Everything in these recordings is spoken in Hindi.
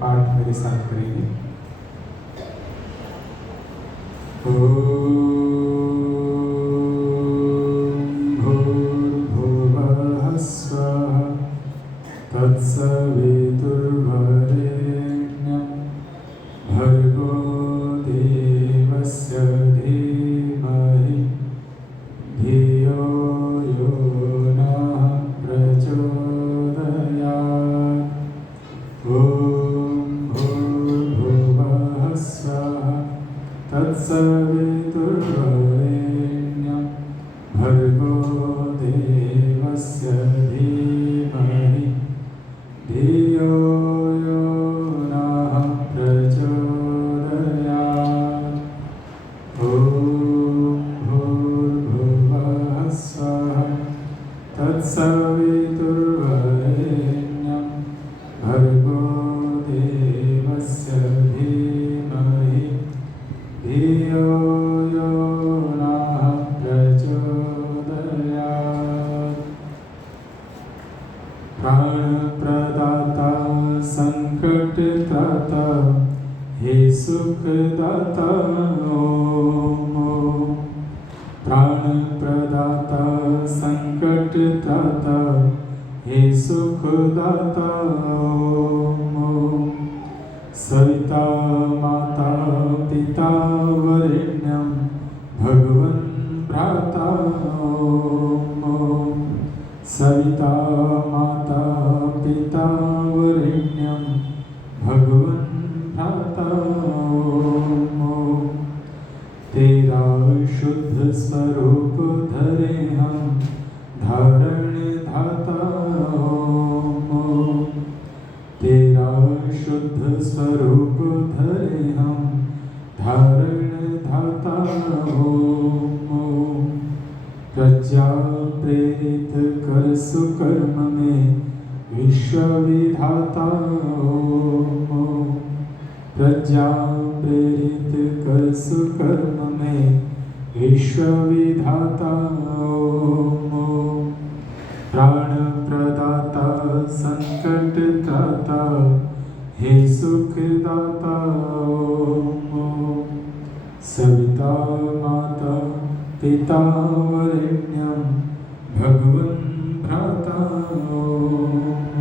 पाठ मेरे साथ करेंगे। भूर्भुवः स्वः तत्सवितुर्वरेण्यं भर्गो देवस्य धीमहि धियो यो नः प्रचोदयात्। ॐ भूर्भुवः स्वः तत्सवितुर्वरेण्यं भर्गो देवस्य धीमहि धियो यो नः प्रचोदयात्। ॐ भूर्भुवः स्वः तत्सवितुर्वरेण्यं भर्गो देवस्य धीमहि धियो यो नः प्रचोदयात्। प्राणप्रदाता संकटत्राता हे सुखदाता ओम। प्राणप्रदाता संकटत्राता हे सुखदाता ओम। सविता माता पिता वरेण्यं भगवन् भ्राता ओम। सविता माता पिता वरेण्यं भगवन् भ्राता ओम। तेरा शुद्ध स्वरूप धरे हम धारण धाता ओम। तेरा शुद्ध स्वरूप धरे हम धारण धाता ओम। प्रज्ञा प्रेरित कर सुकर्म में विश्व विधाता ओम। प्रज्ञा प्रेरित कर सुकर्म में विश्व विधाता ओम। प्राण प्रदाता संकट त्राता हे सुखदाता ओम। सविता माता पिता वरेण्यं भगवन् भ्राता ओम।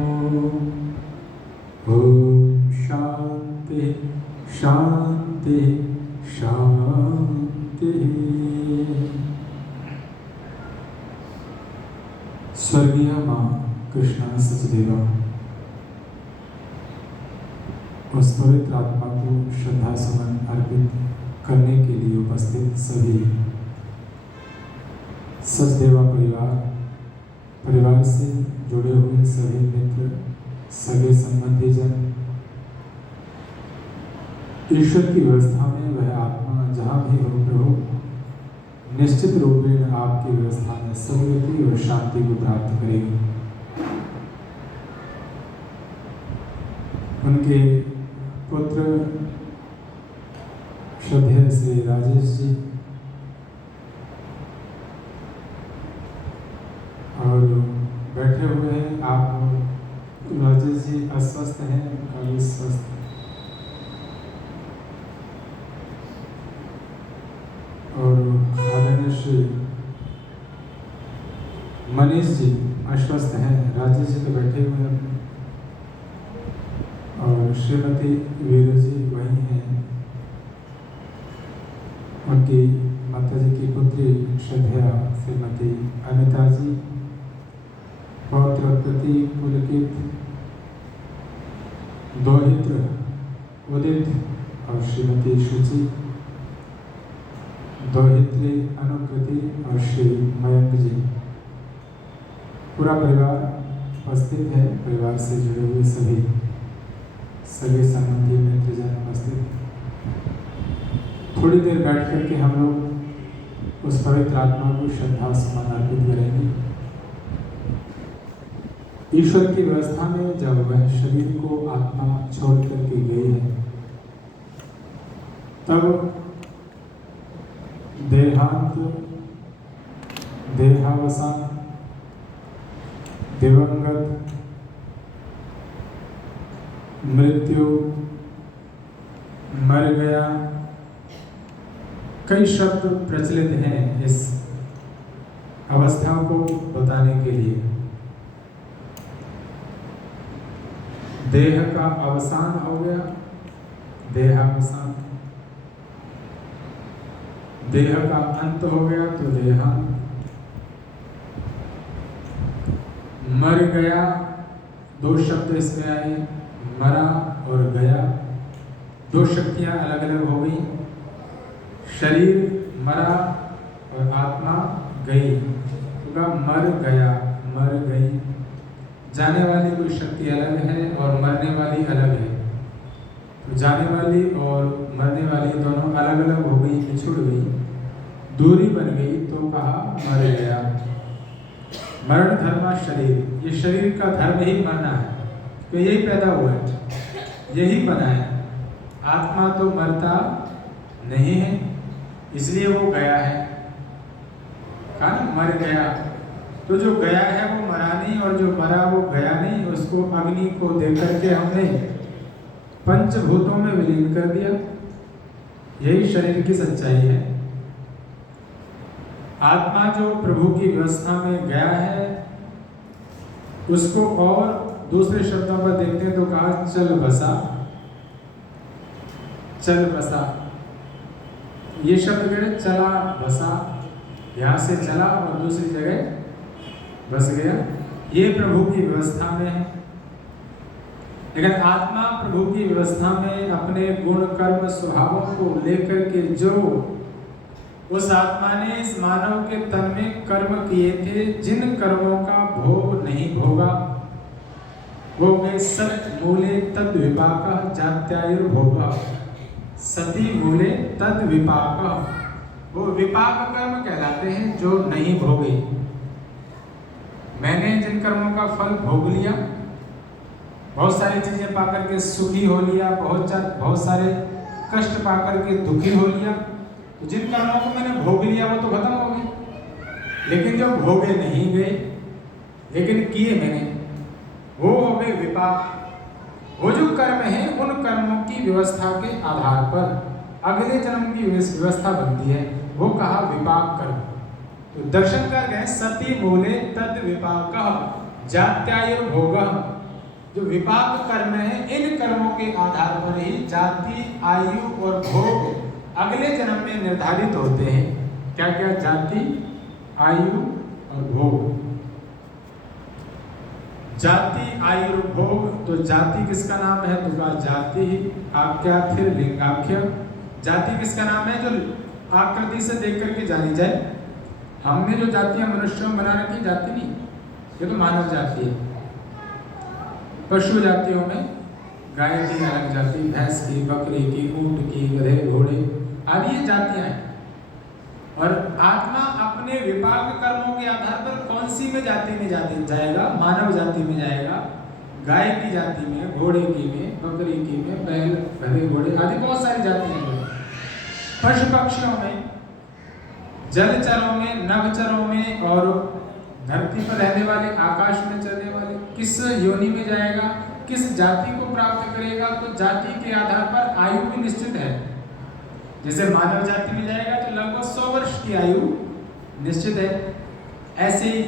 ओम शांति शांति शांति। स्वर्गीय माँ कृष्णा सचदेवा उस पवित्र आत्मा को श्रद्धा सुमन अर्पित करने के लिए उपस्थित सभी सचदेवा परिवार से जुड़े हुए सभी मित्र, सगे संबंधी जन, ईश्वर की व्यवस्था में वह आत्मा जहाँ भी हो प्रभु निश्चित रूप में आपकी व्यवस्था में सद्गति और शांति को प्राप्त करेगी। उनके पुत्र श्रद्धेय श्री राजेश जी और बैठे हुए हैं। आप राजेश जी अस्वस्थ हैं, काफी स्वस्थ, और आदरणीय श्री मनीष जी आश्वस्त हैं। राजेश जी तो बैठे हुए हैं और श्रीमती वीरू जी वहीं हैं। उनकी माता जी की पुत्री श्रद्धेया श्रीमती अमिता जी, पौत्र प्रतीक पुलकित दोहित्र उदित और श्रीमती शुचि, दोहित्री अनुकृति और श्री मयंक जी, पूरा परिवार उपस्थित है। परिवार से जुड़े हुए सभी सगे संबंधी मित्रजन उपस्थित। थोड़ी देर बैठ करके हम लोग उस पवित्र आत्मा को श्रद्धा सुमन अर्पित करेंगे। ईश्वर की व्यवस्था में जब वह शरीर को आत्मा छोड़ करके गई है, तब देहांत, देहावसान, दिवंगत मृत्यु, मर गया, कई शब्द प्रचलित हैं इस अवस्था को बताने के लिए। देह का अवसान हो गया, देहावसान। देह का अंत हो गया तो देहांत। मर गया, दो शब्द इसमें आए, मरा और गया, दो शक्तियां अलग अलग हो गई। शरीर मरा और आत्मा गई, तो मर गया, मर गई। जाने वाली कोई शक्ति अलग है और मरने वाली अलग है। तो जाने वाली और मरने वाली दोनों अलग अलग हो गई, बिछुड़ गई, दूरी बन गई, तो कहा मर गया। मरण धर्म शरीर, ये शरीर का धर्म ही मरना है, तो यही पैदा हुआ है, यही बना है। आत्मा तो मरता नहीं है, इसलिए वो गया है। कहा मर गया, तो जो गया है वो मरा नहीं, और जो मरा वो गया नहीं। उसको अग्नि को देख करके हमने पंचभूतों में विलीन कर दिया। यही शरीर की सच्चाई है। आत्मा जो प्रभु की व्यवस्था में गया है, उसको और दूसरे शब्दों पर देखते हैं तो कहा चल बसा, चल बसा। ये शब्द कह चला बसा, यहां से चला और दूसरी जगह बस गया। ये प्रभु की व्यवस्था में है। लेकिन आत्मा प्रभु की व्यवस्था में अपने गुण कर्म स्वभावों को लेकर के जो उस आत्मा ने इस मानव के तन में कर्म किए थे, जिन कर्मों का भोग नहीं भोगा, वो गए सत मूले तद विपाक जात्यायुर्भोग। सती मूले तद विपाक, वो विपाक कर्म कहलाते हैं जो नहीं भोगे। मैंने जिन कर्मों का फल भोग लिया, बहुत सारी चीजें पाकर के सुखी हो लिया, बहुत सारे कष्ट पाकर के दुखी हो लिया, तो जिन कर्मों को मैंने भोग लिया वो तो खत्म हो गए। लेकिन जो भोगे नहीं गए, लेकिन किए मैंने, वो हो गए विपाक। वो जो कर्म है, उन कर्मों की व्यवस्था के आधार पर अगले जन्म की व्यवस्था बनती है, वो कहा विपाक कर्म। तो दर्शन कर गए सती मूले तद विपाक जात्यायुर्भोग। जो विपाक कर्म है, इन कर्मों के आधार पर ही जाति, आयु और भोग अगले जन्म में निर्धारित होते हैं। क्या क्या? जाति, आयु और भोग। जाति, आयु, भोग। तो जाति किसका नाम है? तो कहा जाति ही आख्या, फिर लिंगाख्य। जाति किसका नाम है? जो आकृति से देख करके जानी जाए। हमने जो जातियां मनुष्यों में बना रखी, जाति नहीं, ये तो मानव जाति है। पशु जातियों में गाय की अलग जाति, भैंस की, बकरी की, ऊंट की, गधे, घोड़े आदि ये जातियां हैं। और आत्मा अपने विपाक कर्मों के आधार पर कौन सी में जाति में जाएगा? मानव जाति में जाएगा, गाय की जाति में, घोड़े की में, बकरी की में, बैल, गधे, घोड़े आदि बहुत सारी जातियां हैं। पशु पक्षियों में, जलचरों में, नभचरों में और धरती पर रहने वाले, आकाश में चलने वाले, किस योनि में जाएगा, किस जाति को प्राप्त करेगा? तो जाति के आधार पर आयु भी निश्चित है। जैसे मानव जाति में जाएगा तो लगभग 100 वर्ष की आयु निश्चित है। ऐसे ही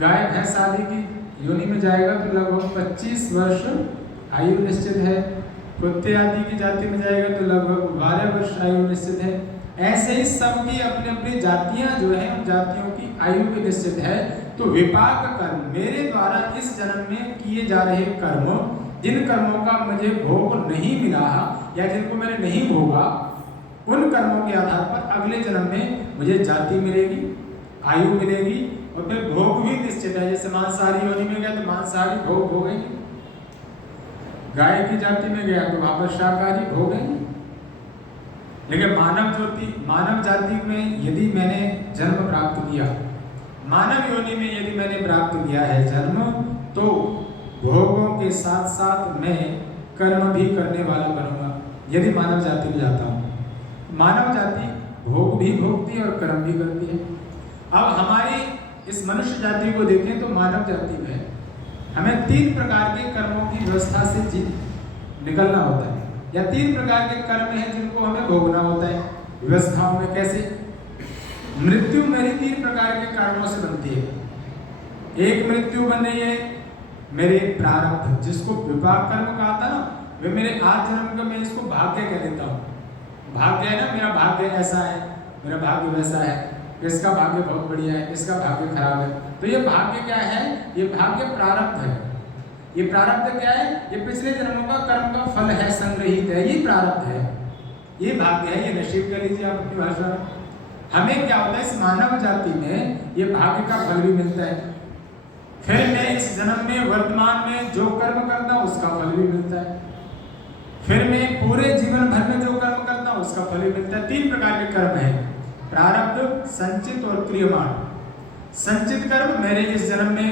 गाय, भैंस आदि की योनि में जाएगा तो लगभग 25 वर्ष आयु निश्चित है। कुत्ते आदि की जाति में जाएगा तो लगभग 12 वर्ष आयु निश्चित है। ऐसे ही सबकी अपनी अपनी जातियां जो है, उन जातियों की आयु भी निश्चित है। तो विपाक कर्म, मेरे द्वारा इस जन्म में किए जा रहे कर्म, जिन कर्मों का मुझे भोग नहीं मिला या जिनको मैंने नहीं भोगा, उन कर्मों के आधार पर अगले जन्म में मुझे जाति मिलेगी, आयु मिलेगी और फिर भोग भी निश्चित है। जैसे मांसाहारी योनि में गया तो मांसाहारी भोग भोगेंगे, गाय की जाति में गया तो वहां पर शाकाहारी भोगेंगे। लेकिन मानव जाति में यदि मैंने जन्म प्राप्त किया, मानव योनि में यदि मैंने प्राप्त किया है जन्म, तो भोगों के साथ साथ मैं कर्म भी करने वाला बनूंगा। यदि मानव जाति में जाता हूँ, मानव जाति भोग भी भोगती है और कर्म भी करती है। अब हमारी इस मनुष्य जाति को देखें तो मानव जाति में हमें 3 प्रकार के कर्मों की व्यवस्था से निकलना होता है, या 3 प्रकार के कर्म हैं जिनको हमें भोगना होता है व्यवस्थाओं में। कैसे? मृत्यु मेरी 3 प्रकार के कारणों से बनती है। एक मृत्यु बन रही है मेरे प्रारब्ध, जिसको विपाक कर्म कहा था ना, वे मेरे आज जन्म का, मैं इसको भाग्य कह देता हूँ। भाग्य है ना, मेरा भाग्य ऐसा है, मेरा भाग्य वैसा है, इसका भाग्य बहुत बढ़िया है, इसका भाग्य खराब है। तो ये भाग्य क्या है? ये भाग्य प्रारब्ध है। ये प्रारब्ध क्या है? ये पिछले जन्मों का कर्म का फल है, संग्रहित है, ये प्रारब्ध है, ये भाग्य है, ये नसीब कह लीजिए आप अपनी भाषा में। हमें क्या होता है, इस मानव जाति में ये भाग्य का फल भी मिलता है। फिर मैं इस जन्म में वर्तमान में जो कर्म करता हूँ उसका फल भी मिलता है। फिर मैं पूरे जीवन भर में जो कर्म करता हूँ उसका फल भी मिलता है। 3 प्रकार के कर्म है, प्रारब्ध, संचित और क्रियमाण। संचित कर्म मैंने इस जन्म में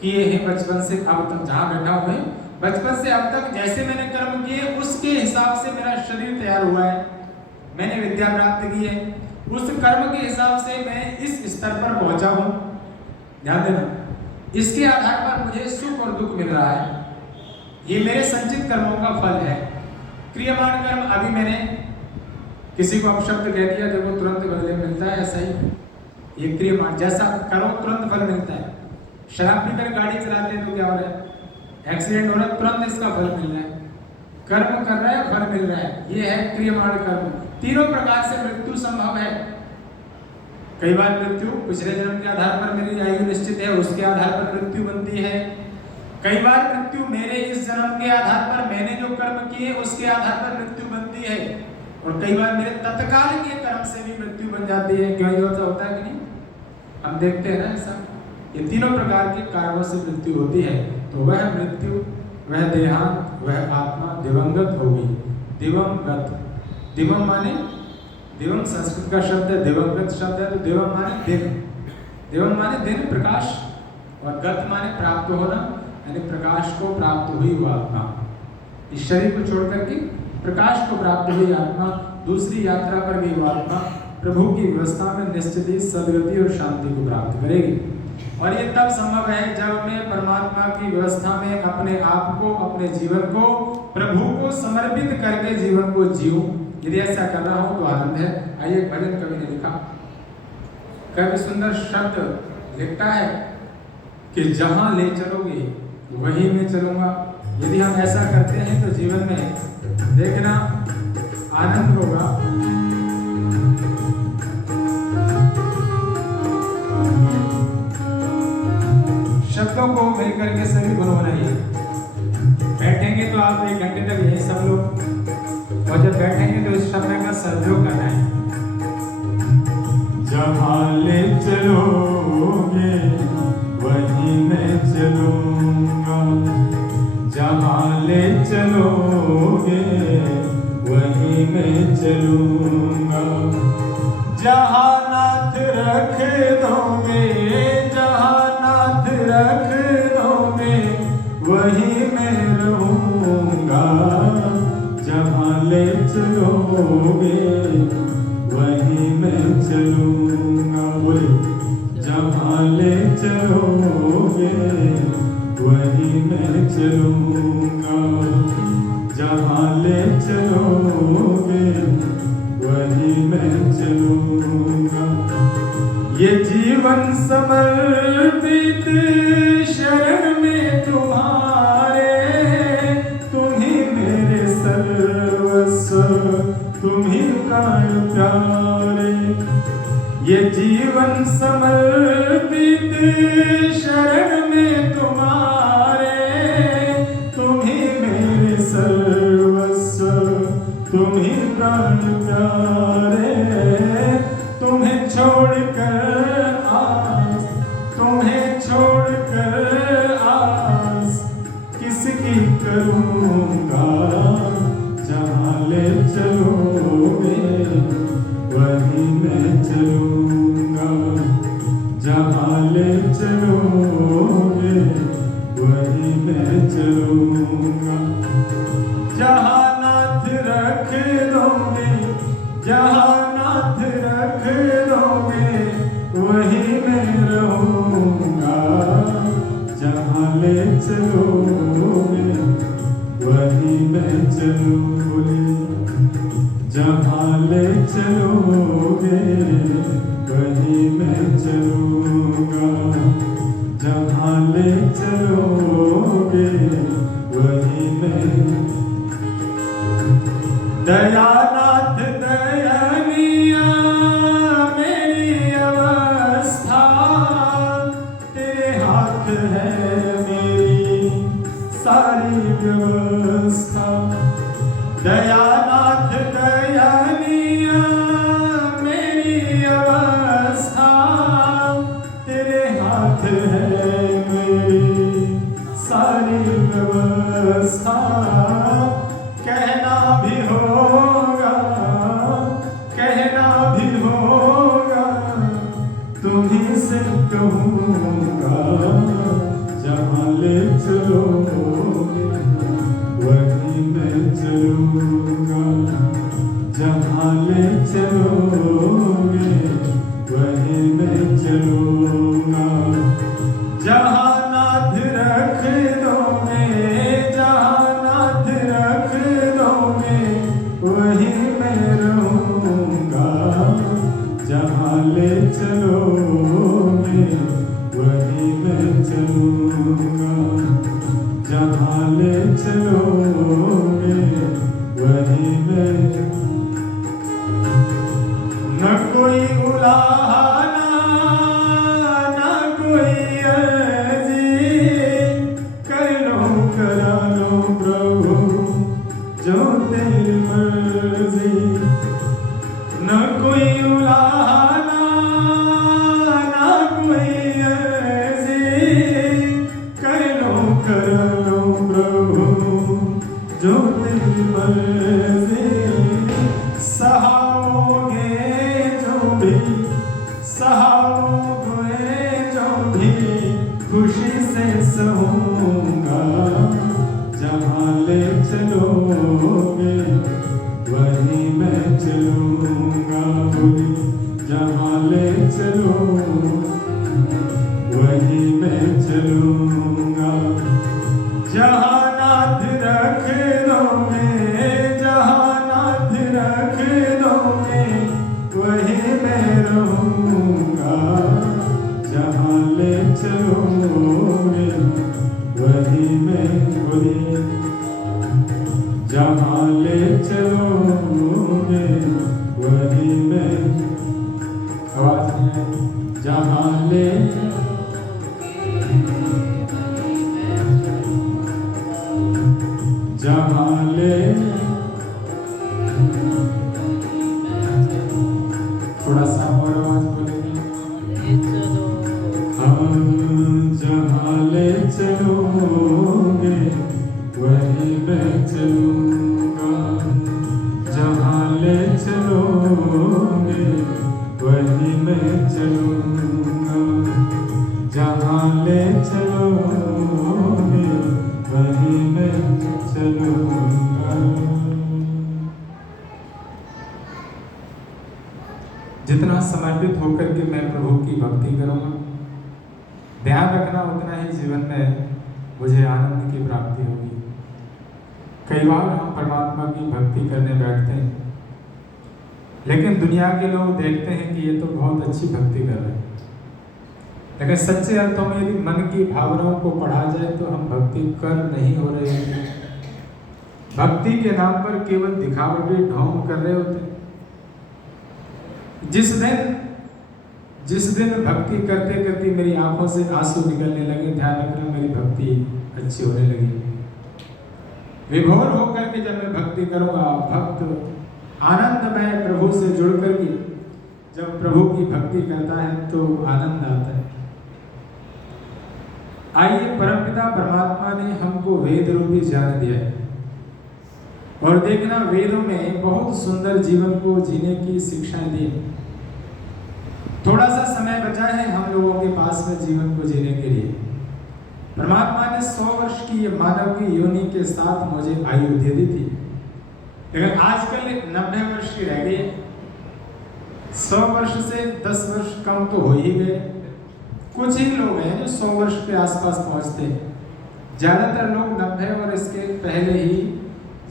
किए हैं, बचपन से अब तक जहाँ बैठा हूँ, बचपन से अब तक जैसे मैंने कर्म किए उसके हिसाब से मेरा शरीर तैयार हुआ है, मैंने विद्या प्राप्त की है, उस कर्म के हिसाब से मैं इस स्तर पर पहुंचा हूँ। ध्यान देना, इसके आधार पर मुझे सुख और दुख मिल रहा है, ये मेरे संचित कर्मों का फल है। क्रियमाण कर्म, अभी मैंने किसी को अपशब्द कह दिया, देखो तुरंत बदले मिलता है, ऐसा ही ये क्रियमाण, जैसा करो तुरंत फल मिलता है। शराब पीकर गाड़ी चलाते हैं तो क्या हो रहा है, एक्सीडेंट हो रहा है, तुरंत इसका फल मिल रहा है। कर्म कर रहा है, फल मिल रहा है, ये है क्रियमाण कर्म। 3 प्रकार से मृत्यु संभव है। कई बार मृत्यु पिछले जन्म के आधार पर मेरी आयु निश्चित है, उसके आधार पर मृत्यु बनती है। कई बार मृत्यु मेरे इस जन्म के आधार पर, मैंने जो कर्म किए उसके आधार पर मृत्यु बनती है। और कई बार मेरे तत्काल के कर्म से भी मृत्यु बन जाती है। क्यों ऐसा होता है कि नहीं, हम देखते हैं ना ऐसा। ये 3 प्रकार के कारणों से मृत्यु होती है। तो वह मृत्यु, वह देहांत, वह आत्मा दिवंगत होगी। दिवंगत, दिवम माने, दिवम संस्कृत का शब्द है, दिवंगत शब्द है, तो दिवम माने दिन, दिवम माने दिन, प्रकाश, और गत माने प्राप्त होना, यानी प्रकाश को प्राप्त हुई वो आत्मा। इस शरीर को छोड़ करके प्रकाश को प्राप्त हुई आत्मा दूसरी यात्रा पर गई वो आत्मा प्रभु की व्यवस्था में निश्चित ही सद्गति और शांति को प्राप्त करेगी। और ये तब संभव है जब मैं परमात्मा की व्यवस्था में अपने आप को, अपने जीवन को प्रभु को समर्पित करके जीवन को जीऊं। यदि ऐसा कर रहा हूं तो आनंद है। आइए, एक भजन कवि ने लिखा, कवि सुंदर शब्द लिखता है कि जहां ले चलोगे वहीं मैं चलूंगा। यदि हम ऐसा करते हैं तो जीवन में देखना आनंद होगा। शब्दों को मिलकर के सभी गुनगुनाइए। बैठेंगे तो आप 1 घंटे तक यही सब लोग, और जब बैठेंगे तो इस शब्द का सदुपयोग करना है। जहाँ ले चलोगे वहीं मैं चलूंगा, जहाँ ले चलोगे वहीं मैं चलूंगा, जहाँ नाथ रख दोगे, जहाँ नाथ रख दोगे वहीं मैं रहूंगा, जहाँ ले चलोगे वहीं मैं चलूंगा। बोले, जहाँ ले चलोगे वहीं मैं चलूंगा, जहाँ ले चलोगे वहीं मैं चलूंगा। ये जीवन समर्पित शरण में तुम्हारे, तुम ही मेरे सर्वस्व, तुम ही प्राण प्यारे। ये जीवन समर्पित शरण में तुम्हारे, तुम ही मेरे सर्वस्व, तुम ही प्राण प्यारे। तुम्हें छोड़कर आस, तुम्हें छोड़कर आस किसकी करूँगा, जहाँ ले चलोगे वहीं मैं चलूँगा, जहाँ ले चलोगे वहीं मैं चलूँगा। जहाँ नाथ रख दोगे, जहाँ नाथ रख दोगे वहीं मैं रहूँगा, जहाँ ले चलोगे वहीं वहीं मैं चलूं, बोले जहाँ ले चलोगे वहीं मैं चलूंगा, जहाँ ले चलोगे वहीं मैं। दयानाथ दयानिया मेरी अवस्था, तेरे हाथ है मेरी सारी व्यवस्था। दयानाथ दयानिया मेरी अवस्था, तेरे हाथ है मेरी सारी व्यवस्था। कहना भी होगा, कहना भी होगा, तुम्हीं से कहूँगा, जहाँ ले चलोगे वहीं मैं चलूँगा, जहाँ ले चलोगे वहीं मैं चलूँगा। जहाँ नाथ रख दोगे, जहाँ नाथ रख दोगे वहीं मैं रहूँगा, जहाँ ले चलोगे वहीं मैं चलूँगा, जहाँ ले चलोगे वहीं मैं। न कोई उलाहना न कोई अर्जी, कर लो करा लो प्रभु जो तेरी मर्जी। न कोई उलाहना न कोई अर्जी, कर लो करा लो प्रभु जो तेरी मर्जी। सहाओगे जो भी, सहाओगे जो भी, खुशी से सहूँगा, जहाँ ले चलोगे वहीं मैं चलूँगा, बोली जहाँ ले चलो वहीं मैं चलूँगा। जहाँ नाथ रख दोगे, जहाँ नाथ रख दोगे वहीं मैं रहूँगा, जहाँ ले चलोगे वहीं मैं। बोलिए जहाँ ले चलोगे वहीं मैं। आवाज नहीं आई। जहाँ ले जहाँ ले, थोड़ा सा और आवाज बोलेंगे। हम जहाँ ले चलोगे वहीं मैं चलूँगा, जहाँ ले चलोगे वहीं मैं चलूँगा, जहाँ ले चलोगे वहीं मैं चलूँगा। जितना समर्पित होकर के मैं प्रभु की भक्ति करूँगा, ध्यान रखना उतना ही जीवन में मुझे आनंद की प्राप्ति होगी। कई बार हम परमात्मा की भक्ति करने बैठते हैं, लेकिन दुनिया के लोग देखते हैं कि ये तो बहुत अच्छी भक्ति कर रहे हैं, लेकिन सच्चे अर्थों में यदि मन की भावनाओं को पढ़ा जाए तो हम भक्ति कर नहीं हो रहे हैं। भक्ति के नाम पर केवल दिखावटी ढोंग कर रहे होते हैं। जिस दिन भक्ति करते करते मेरी आंखों से आंसू निकलने लगे, ध्यान रखना मेरी भक्ति अच्छी होने लगी। विभोर होकर के जब मैं भक्ति करूंगा, भक्त आनंदमय प्रभु से जुड़ करके जब प्रभु की भक्ति करता है तो आनंद आता है। आइए, परमपिता परमात्मा ने हमको वेद रूपी ज्ञान दिया है, और देखना वेदों में बहुत सुंदर जीवन को जीने की शिक्षाएं दी है। थोड़ा सा समय बचा है हम लोगों के पास में जीवन को जीने के लिए। परमात्मा ने 100 वर्ष की ये मानव की योनि के साथ मुझे आयु दे दी थी, लेकिन आजकल 90 वर्ष की रह गई है। 100 वर्ष से 10 वर्ष कम तो हो ही गए। कुछ ही लोग हैं जो 100 वर्ष के आसपास पहुंचते हैं। ज्यादातर लोग 90 और इसके पहले ही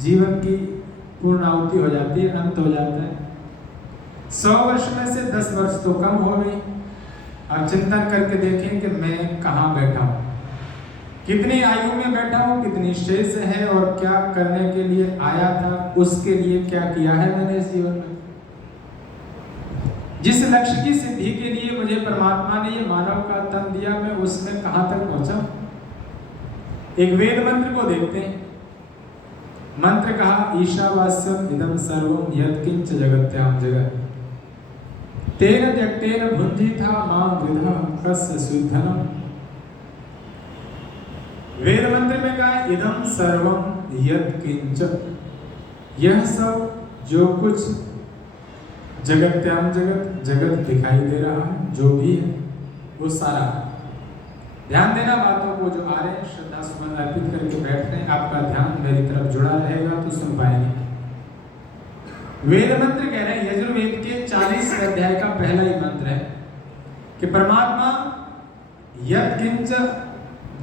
जीवन की पूर्णाहुति हो जाती है, अंत हो जाता है। 100 वर्ष में से 10 वर्ष तो कम हो गई। अब चिंतन करके देखें कि मैं कहाँ बैठा हूँ, कितनी आयु में बैठा हूँ, कितनी शेष है और क्या करने के लिए आया था, उसके लिए क्या किया है मैंने इस जीवन में। जिस लक्ष्य की सिद्धि के लिए मुझे परमात्मा ने ये मानव का तन दिया, मैं उसमें कहाँ तक पहुंचा। एक वेद मंत्र को देखते हैं। मंत्र कहा, ईशावास्यम इदं सर्वं यत्किंच जगत्याम जगत् तेन त्यक्तेन भुञ्जीथा मां वृथा कस्य सुधनम। वेद मंत्र में कहा, इदं सर्वं यत्किंच, यह सब जो कुछ जगत्याम जगत, जगत दिखाई दे रहा है, जो भी है वो सारा। ध्यान देना बातों को, जो आ रहे हैं श्रद्धा सुमन अर्पित करके बैठ रहे हैं, आपका ध्यान मेरी तरफ जुड़ा रहेगा तो सुन पाएंगे। वेद मंत्र कह रहे हैं, यजुर्वेद के 40 अध्याय का पहला ही मंत्र है कि परमात्मा यत्किंच,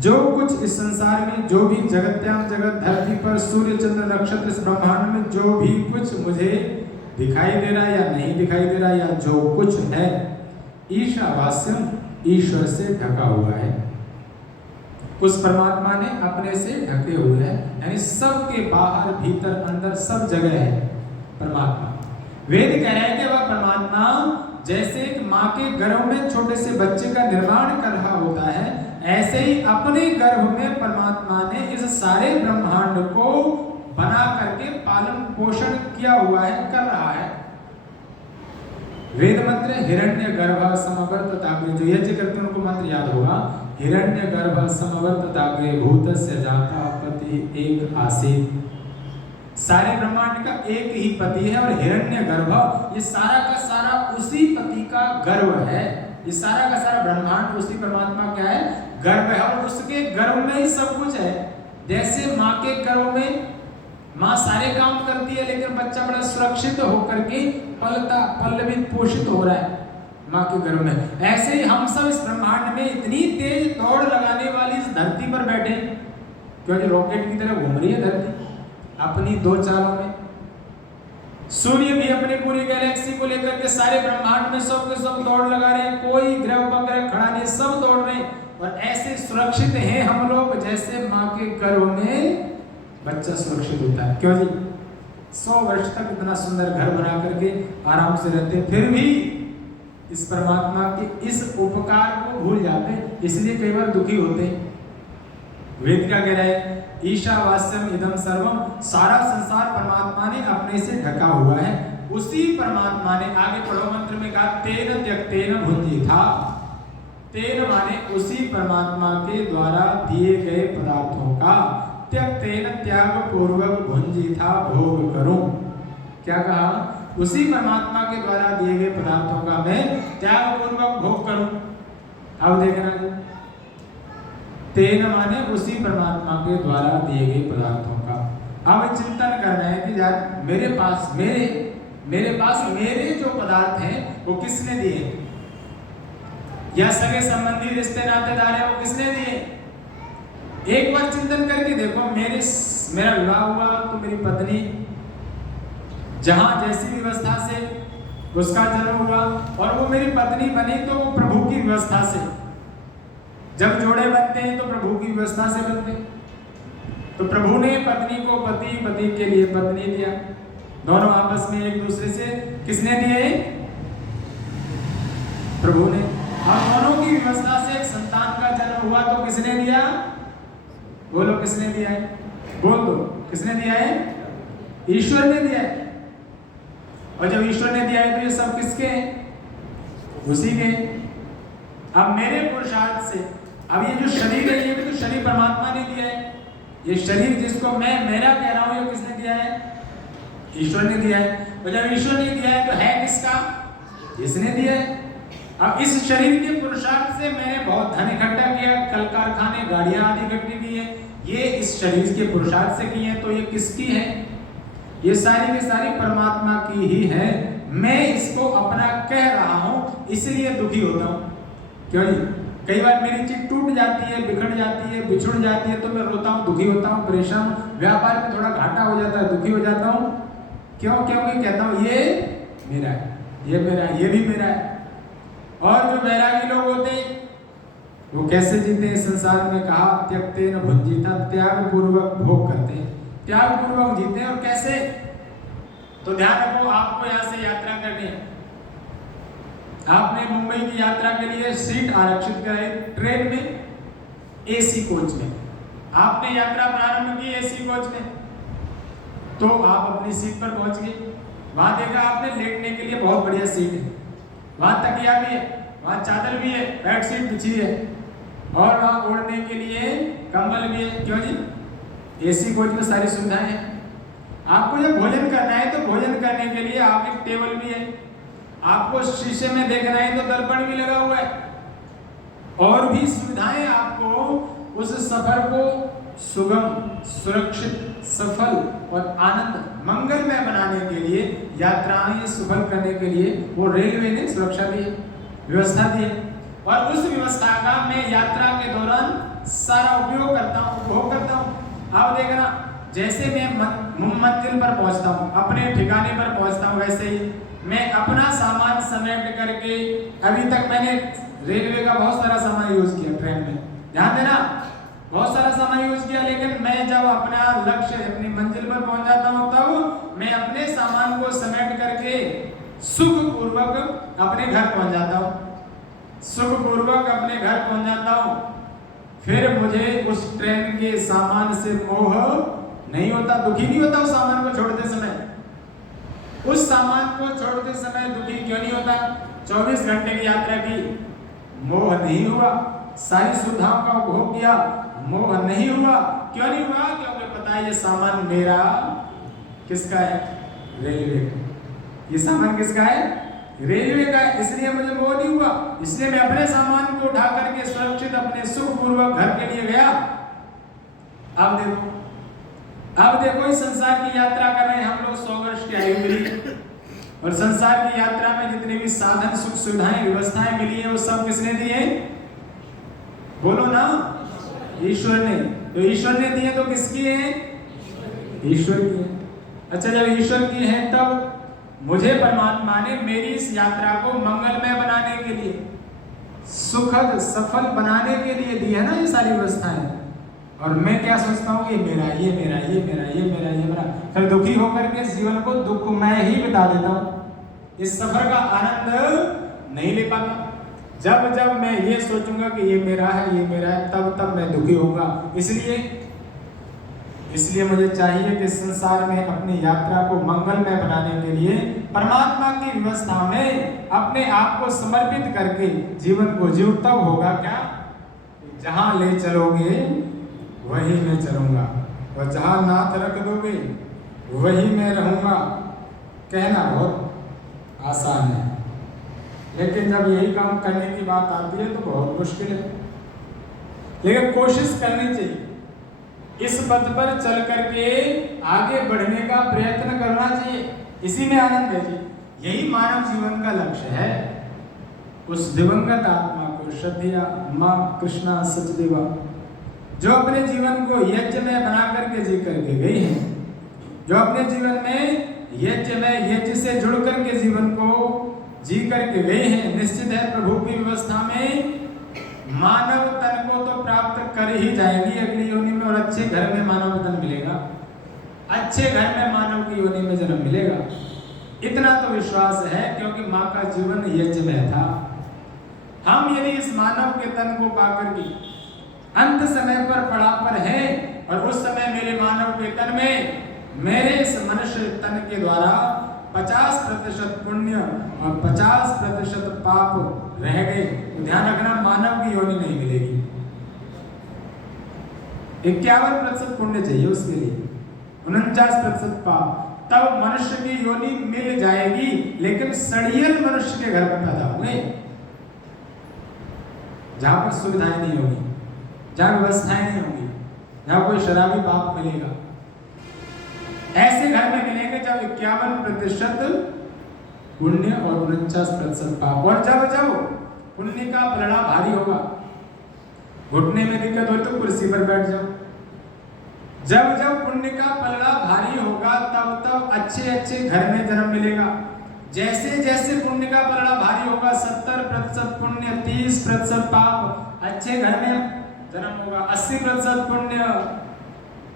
जो कुछ इस संसार में, जो भी जगत्याम जगत, धरती पर सूर्य चंद्र नक्षत्र इस ब्रह्मांड में जो भी कुछ मुझे दिखाई दे रहा है या नहीं दिखाई दे रहा है, या जो कुछ है, ईशावास्यम, ईश्वर से ढका हुआ है। उस परमात्मा ने अपने से ढके हुए हैं, यानी सबके बाहर भीतर अंदर सब जगह है परमात्मा। वेद कह रहा है कि वह परमात्मा जैसे एक माँ के गर्भ में छोटे से बच्चे का निर्माण कर रहा होता है, ऐसे ही अपने गर्भ में परमात्मा ने इस सारे ब्रह्मांड को बना करके पालन पोषण किया हुआ है, कर रहा है। वेद मंत्र हिरण्यगर्भ समवर्तताग्रे, जो यज्ञ करते हैं उनको मंत्र याद होगा, हिरण्यगर्भ समवर्तताग्रे भूतस्य जाता पति एक आसीत्। सारे ब्रह्मांड का एक ही पति है और हिरण्यगर्भ, ये सारा का सारा उसी पति का गर्भ है। ये सारा का सारा ब्रह्मांड उसी परमात्मा क्या है, गर्भ है, और उसके गर्भ में ही सब कुछ है। जैसे माँ के गर्भ में माँ सारे काम करती है, लेकिन बच्चा बड़ा सुरक्षित होकर के पलता पल्लवित पोषित हो रहा है माँ के गर्भ में, ऐसे ही हम सब इस ब्रह्मांड में इतनी तेज दौड़ लगाने वाली इस धरती पर बैठे, क्योंकि रॉकेट की तरह घूम रही है धरती अपनी दो चालों में। सूर्य भी अपनी पूरी गैलेक्सी को लेकर के सारे ब्रह्मांड में सब के सब दौड़ लगा रहे हैं, कोई ग्रह वगैरह खड़ा नहीं, सब दौड़ रहे हैं, और ऐसे सुरक्षित हैं हम लोग जैसे माँ के गर्भ में बच्चा सुरक्षित होता है। क्यों जी, 100 वर्ष तक इतना सुंदर घर बना करके आराम से रहते हैं, फिर भी इस परमात्मा के इस उपकार को भूल जाते हैं, इसलिए कई बार दुखी होते हैं। वेद क्या कह रहा है, ईशावास्यम इदं सर्वम, सारा संसार परमात्मा ने अपने से ढका हुआ है। उसी परमात्मा ने, आगे पढ़ो मंत्र में कहा, तेन त्यक्तेन भुञ्जीथा। तेन माने उसी परमात्मा के द्वारा दिए गए पदार्थों का, त्यक्तेन त्याग पूर्वक भुञ्जीथा भोग करूं। क्या कहा, उसी परमात्मा के द्वारा दिए गए पदार्थों का मैं त्याग पूर्वक भोग करूं। अब देखना, तेन माने उसी परमात्मा के द्वारा दिए गए पदार्थों का। अब चिंतन करना है कि यार मेरे पास मेरे जो पदार्थ हैं वो किसने दिए, या सगे संबंधी रिश्ते नातेदार हैं वो किसने दिए। एक बार चिंतन करके देखो, मेरा विवाह हुआ तो मेरी पत्नी जहां जैसी व्यवस्था से उसका जन्म हुआ, और वो मेरी पत्नी बनी तो वो प्रभु की व्यवस्था से। जब जोड़े बनते हैं तो प्रभु की व्यवस्था से बनते हैं, तो प्रभु ने पत्नी को पति, पति के लिए पत्नी दिया, दोनों आपस में एक दूसरे से किसने दिए, प्रभु ने। और दोनों की व्यवस्था से एक संतान का जन्म हुआ तो किसने दिया, बोलो किसने दिया है, बोल दो किसने दिया है, ईश्वर ने दिया है। और जब ईश्वर ने दिया है तो ये सब किसके हैं, उसी के। अब मेरे पुरुषार्थ से, अब ये जो शरीर है ये भी तो शरीर परमात्मा ने दिया है। ये शरीर जिसको मैं मेरा कह रहा हूं, ये किसने दिया है, ईश्वर ने दिया है। और जब ईश्वर ने दिया है तो है किसका, इसने दिया है। अब इस शरीर के पुरुषार्थ से मैंने बहुत धन इकट्ठा किया, कल कारखाने गाड़ियां आदि इकट्ठी की है, ये इस शरीर के पुरुषार्थ से की है, तो ये किसकी है, ये सारी की सारी परमात्मा की ही है। मैं इसको अपना कह रहा हूं, इसलिए दुखी होता हूं। क्यों जी, कई बार मेरी चीज टूट जाती है, बिखर जाती है, बिछुड़ जाती है तो मैं रोता हूं, दुखी होता हूं, परेशान हूं। व्यापार में थोड़ा घाटा हो जाता है, दुखी हो जाता हूँ। क्यों? क्योंकि कहता हूँ ये मेरा है, ये मेरा है, ये भी मेरा है। और जो वैरागी लोग होते हैं वो कैसे जीते हैं संसार में? कहा त्यक्तेन भुंजीता, त्याग पूर्वक भोग करते हैं, त्याग पूर्वक जीते हैं। और कैसे? तो ध्यान रखो, आपको यहाँ से यात्रा करनी है। आपने मुंबई की यात्रा के लिए सीट आरक्षित कराई ट्रेन में, एसी कोच में। आपने यात्रा प्रारंभ की एसी कोच में, तो आप अपनी सीट पर पहुंच गए। वहां देखा आपने लेटने के लिए बहुत बढ़िया सीट है, वहां तकिया भी है, वहां चादर भी है, बेड शीट बिछी है, और वहां ओढ़ने के लिए कंबल भी है। क्यों जी? एसी कोच में सारी सुविधाएं हैं। आपको जब भोजन करना है तो भोजन करने के लिए आगे टेबल भी है, आपको शीशे में देखना है तो दर्पण भी लगा हुआ है, और भी सुविधाएं आपको उस सफर को सुगम, सुरक्षित, सफल और आनंद मंगलमय बनाने के लिए, यात्राएं सफल करने के लिए वो रेलवे ने सुरक्षा दी है, व्यवस्था दी है। और उस व्यवस्था का मैं यात्रा के दौरान सारा उपयोग करता हूँ, उपभोग करता हूँ। आप देखना, जैसे मैं मंजिल पर पहुंचता हूँ, अपने ठिकाने पर पहुंचता हूँ, वैसे ही मैं अपना सामान समेट करके, अभी तक मैंने रेलवे का बहुत सारा सामान यूज किया, ट्रेन में ध्यान देना, बहुत सारा सामान यूज किया, लेकिन मैं जब अपना लक्ष्य, अपनी मंजिल पर पहुंच जाता हूँ, तब मैं अपने सामान को समेट करके सुखपूर्वक अपने घर पहुंच जाता हूँ, सुखपूर्वक अपने घर पहुंच जाता हूँ। फिर मुझे उस ट्रेन के सामान से मोह नहीं होता, दुखी नहीं होता उस सामान को छोड़ते समय। उस सामान को छोड़ते समय दुखी क्यों नहीं होता? 24 घंटे की यात्रा की, मोह नहीं हुआ, सारी सुविधाओं का उपभोग किया, मोह नहीं हुआ। क्यों नहीं हुआ? क्योंकि पता है ये सामान मेरा, किसका है? रेलवे का। ये सामान किसका है? रेलवे का है, इसलिए मुझे मोह नहीं हुआ। इसलिए मैं अपने सामान को उठा करके सुरक्षित अपने सुखपूर्वक घर के लिए गया। अब देखो इस संसार की यात्रा कर रहे हैं हम लोग, 100 वर्ष की आयु मिली, और संसार की यात्रा में जितने भी साधन, सुख सुविधाएं, व्यवस्थाएं मिली है, वो सब किसने दिए? बोलो ना, ईश्वर ने। तो ईश्वर ने दिए तो किसकी है? ईश्वर की है। अच्छा, जब ईश्वर की है तब मुझे परमात्मा ने मेरी इस यात्रा को मंगलमय बनाने के लिए, सुखद सफल बनाने के लिए दी है ना ये सारी व्यवस्थाएं। और मैं क्या सोचता हूँ, ये मेरा, ये मेरा, ये मेरा, ये मेरा, ये मेरा, फिर दुखी होकर के जीवन को दुखमय ही बिता देता हूँ, इस सफर का आनंद नहीं ले पाता। जब जब मैं ये सोचूंगा कि ये मेरा है, ये मेरा है, तब तब मैं दुखी होऊंगा। इसलिए मुझे चाहिए कि संसार में अपनी यात्रा को मंगलमय बनाने के लिए परमात्मा की व्यवस्था में अपने आप को समर्पित करके जीवन को जीव। तब होगा क्या? जहां ले चलोगे वही मैं चलूंगा, और जहां नाथ रख दोगे वही मैं रहूंगा। कहना बहुत आसान है, लेकिन जब यही काम करने की बात आती है तो बहुत मुश्किल है। लेकिन कोशिश करनी चाहिए, इस पथ पर चल करके आगे बढ़ने का प्रयत्न करना चाहिए, इसी में आनंद है जी। यही मानव जीवन का लक्ष्य है। उस दिवंगत आत्मा को श्रद्धा मां कृष्णा सचदेवा, जो अपने जीवन को यज्ञ में बना करके जी करके गई हैं, जो अपने जीवन में यज्ञ से जुड़ करके जीवन को जी करके गए हैं। निश्चित है प्रभु की व्यवस्था में मानव तन को तो प्राप्त कर ही जाएगी अगली योनि में, और अच्छे घर में मानव तन मिलेगा, अच्छे घर में मानव की योनि में जन्म मिलेगा। इतना तो विश्वास है, क्योंकि माँ का जीवन यज्ञ में था। हम यदि इस मानव के तन को पाकर के अंत समय पर पड़ा पर है, और उस समय मेरे मानव के तन में, मेरे इस मनुष्य तन के द्वारा 50% पुण्य और 50% पाप रह गए, तो ध्यान रखना मानव की योनि नहीं मिलेगी। 51% पुण्य चाहिए उसके लिए, 49% पाप, तब मनुष्य की योनि मिल जाएगी। लेकिन सड़ियल मनुष्य के घर में पैदा हुए, जहां पर सुविधाएं नहीं होगी, जहां व्यवस्थाएं नहीं होंगी, जहां कोई शराबी बाप मिलेगा, ऐसे घर में मिलेंगे जब 51% पुण्य और 49% पाप। और जब जब पुण्य का पलड़ा भारी होगा, घुटने में दिक्कत हो तो कुर्सी पर बैठ जाओ, जब जब पुण्य का पलड़ा भारी होगा तब तब अच्छे अच्छे घर में जन्म मिलेगा। जैसे जैसे पुण्य का पलड़ा भारी होगा 70% पुण्य 30% पाप अच्छे घर में जन्म होगा, 80% पुण्य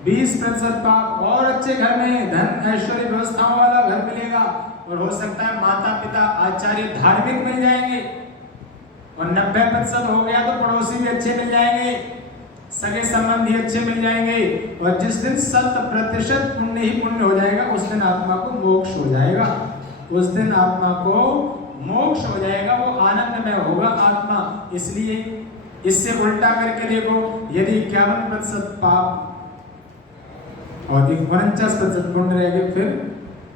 20% पाप और अच्छे घर में धन ऐश्वर्य व्यवस्थाओं वाला घर मिलेगा। और हो सकता है माता पिता आचार्य धार्मिक मिल जाएंगे और 90% हो गया तो पड़ोसी भी अच्छे मिल जाएंगे, सगे संबंधी अच्छे मिल जाएंगे। और जिस दिन 100% पुण्य ही पुण्य हो जाएगा उस दिन आत्मा को मोक्ष हो जाएगा, उस दिन आत्मा को मोक्ष हो जाएगा, वो आनंद में होगा आत्मा। इसलिए इससे उल्टा करके देखो, यदि 51% पाप और 49% पुण्य रहेंगे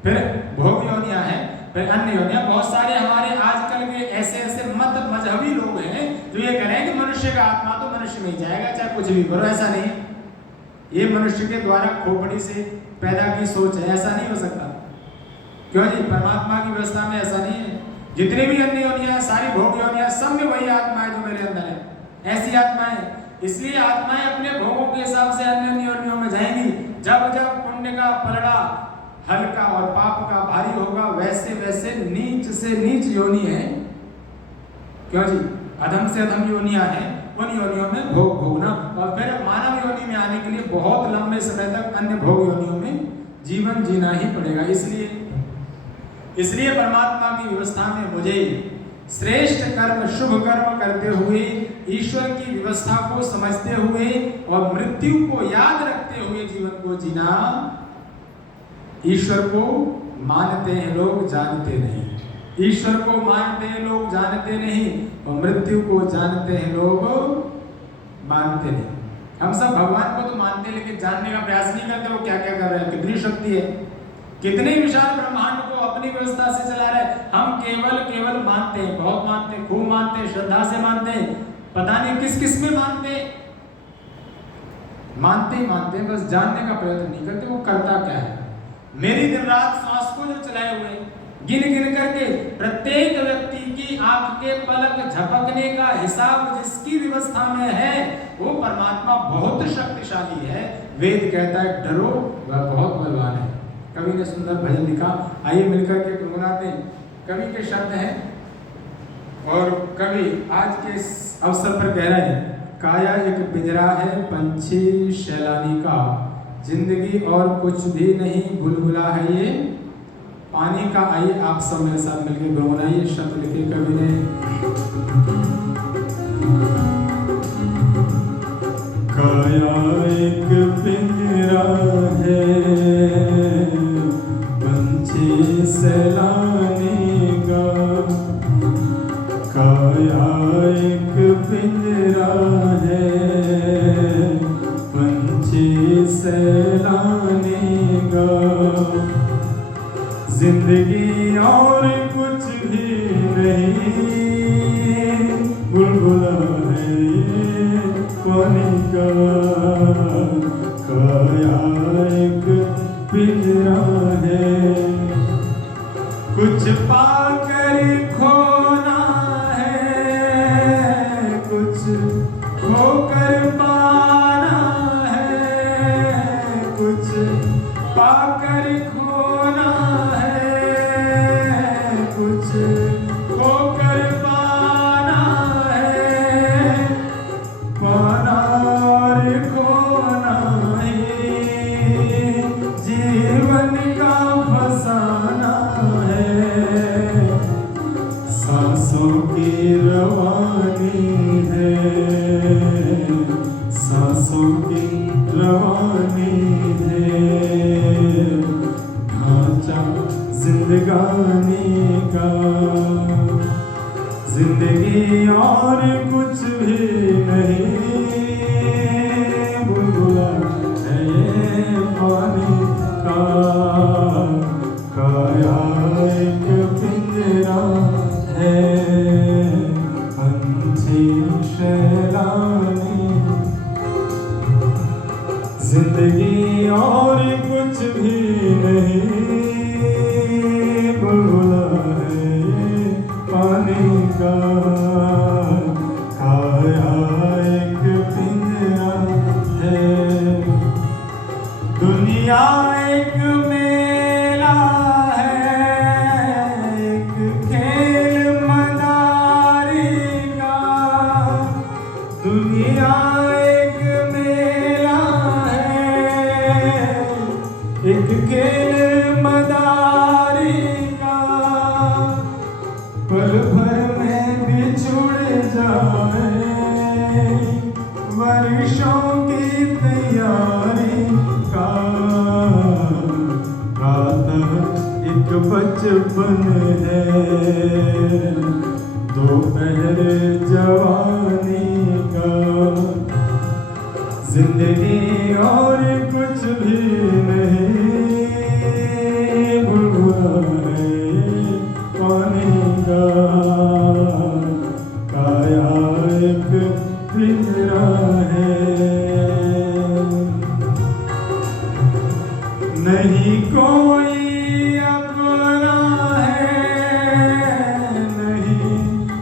फिर भोग योनियां हैं, फिर अन्य योनियां। बहुत सारे हमारे आजकल के ऐसे ऐसे मजहबी लोग हैं जो ये कह रहे हैं कि मनुष्य का आत्मा तो मनुष्य में ही जाएगा चाहे कुछ भी करो। ऐसा नहीं, ये मनुष्य के द्वारा खोपड़ी से पैदा की सोच है, ऐसा नहीं हो सकता। क्यों जी, परमात्मा की व्यवस्था में ऐसा नहीं है। जितनी भी अन्य योनियां सारी भोग योनियां सब में वही आत्मा है जो मेरे अंदर है, ऐसी आत्मा है। इसलिए आत्माएं अपने भोगों के हिसाब से अन्य योनियों में जाएंगी। जब जब पुण्य का पलड़ा हल्का और पाप का भारी होगा वैसे वैसे नीच से नीच योनि है, क्यों जी, अधम से अधम योनियां हैं, उन योनियों में भोग भोगना और फिर मानव योनि में आने के लिए बहुत लंबे समय तक अन्य भोग योनियों में जीवन जीना ही पड़ेगा। इसलिए परमात्मा की व्यवस्था में मुझे श्रेष्ठ कर्म शुभ कर्म करते हुए ईश्वर की व्यवस्था को समझते हुए और मृत्यु को याद रखते हुए जीवन को जीना। ईश्वर को मानते हैं लोग, जानते नहीं। ईश्वर को मानते हैं लोग, जानते नहीं, और मृत्यु को जानते हैं लोग, मानते नहीं। हम सब भगवान को तो मानते हैं लेकिन जानने का प्रयास नहीं करते वो क्या क्या कर रहे हैं, कितनी शक्ति है, कितने विशाल ब्रह्मांड को अपनी व्यवस्था से चला रहे हैं। हम केवल मानते हैं, बहुत मानते हैं, खूब मानते हैं, श्रद्धा से मानते हैं, पता नहीं किस किस में मानते हैं, बस जानने का प्रयत्न नहीं करते वो करता क्या है। मेरी दिन रात सांस को जो चलाए हुए गिन गिन करके प्रत्येक व्यक्ति की आंख के पलक झपकने का हिसाब जिसकी व्यवस्था में है वो परमात्मा बहुत शक्तिशाली है। वेद कहता है डरो वह बहुत बलवान है। कवि ने सुंदर भजन लिखा, आइए मिलकर के गुनगुनाते हैं। कवि के शब्द हैं और कवि आज के अवसर पर कह रहे हैं, काया एक पिंजरा है पंछी शैलानी का, जिंदगी और कुछ भी नहीं बुलबुला है ये पानी का। आइए आप सब मेरे साथ मिलकर गुनगुनाइए। शब्द लिखे कवि ने, काया एक पिंजरा है पंछी सैलानी का, काया एक पिंजरा है पंछी सैलानी का, जिंदगी और कुछ भी नहीं बुलबुला है पानी का, काया एक पिंजरा है, कुछ पाकर खोना है, कुछ खोकर पाना है, कुछ पाकर खोना है, कुछ खोकर पाना है, पाना और खोना है, जीवन का फसाना है, सांसों की रवानी है, सांसों की रवानी है, ढांचा जिंदगानी का, जिंदगी और कुछ भी नहीं बुलबुला है पानी का, काया एक पिंजरा है पंछी शैलानी, जिंदगी और कुछ भी नहीं बुलबुला है पानी का, काया एक पिंजरा है एक खेल मदारी का पल भर में बिछुड़ जाए, वर्षों की तैयारी का प्रातः एक बचपन है, दोपहर जवानी का, जिंदगी और कुछ भी नहीं, बुलबुला है पानी का, काया एक पिंजरा है, नहीं कोई अपना है, नहीं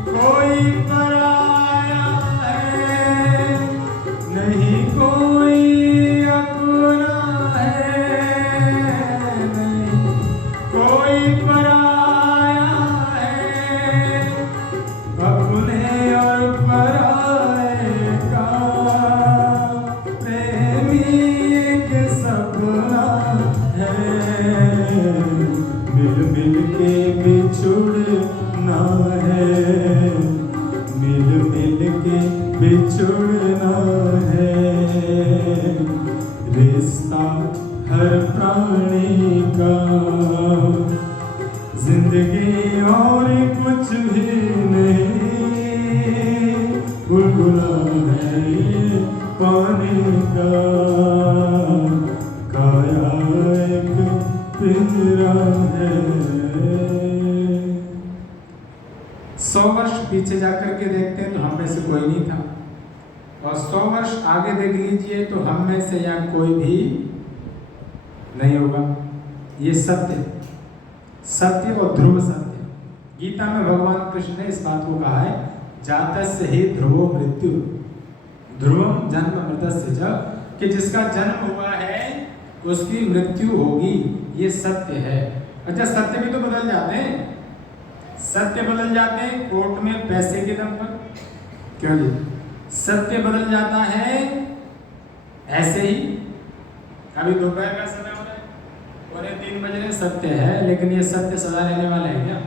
कोई पराया है, नहीं कोई अपना है, नहीं कोई पराया है, अपने और पराए का प्रेमी एक सपना है, मिल मिल के बिछुड़ना है, मिल मिल के बिछुड़ना है, रिश्ता हर प्राणी का, जिंदगी और कुछ भी नहीं, बुलबुला है पानी का, काया एक पिंजरा है। 100 वर्ष पीछे जाकर के देखते हैं तो हम में से कोई नहीं था, और 100 वर्ष आगे देख लीजिए तो हम में से यहाँ कोई भी नहीं होगा। ये सत्य सत्य और ध्रुव सत्य। गीता में भगवान कृष्ण ने इस बात को कहा है, जातस्य ही ध्रुवो मृत्यु ध्रुवम जन्म मृतस्य च, कि जिसका जन्म हुआ है उसकी मृत्यु होगी, ये सत्य है। अच्छा, सत्य भी तो बदल जाते हैं, सत्य बदल जाते हैं कोर्ट में पैसे के दम पर, क्यों जी? सत्य बदल जाता है ऐसे ही। अभी दोपहर का समय हो रहा है, 3 बज रहे, सत्य है, लेकिन ये सत्य सदा रहने वाला है क्या?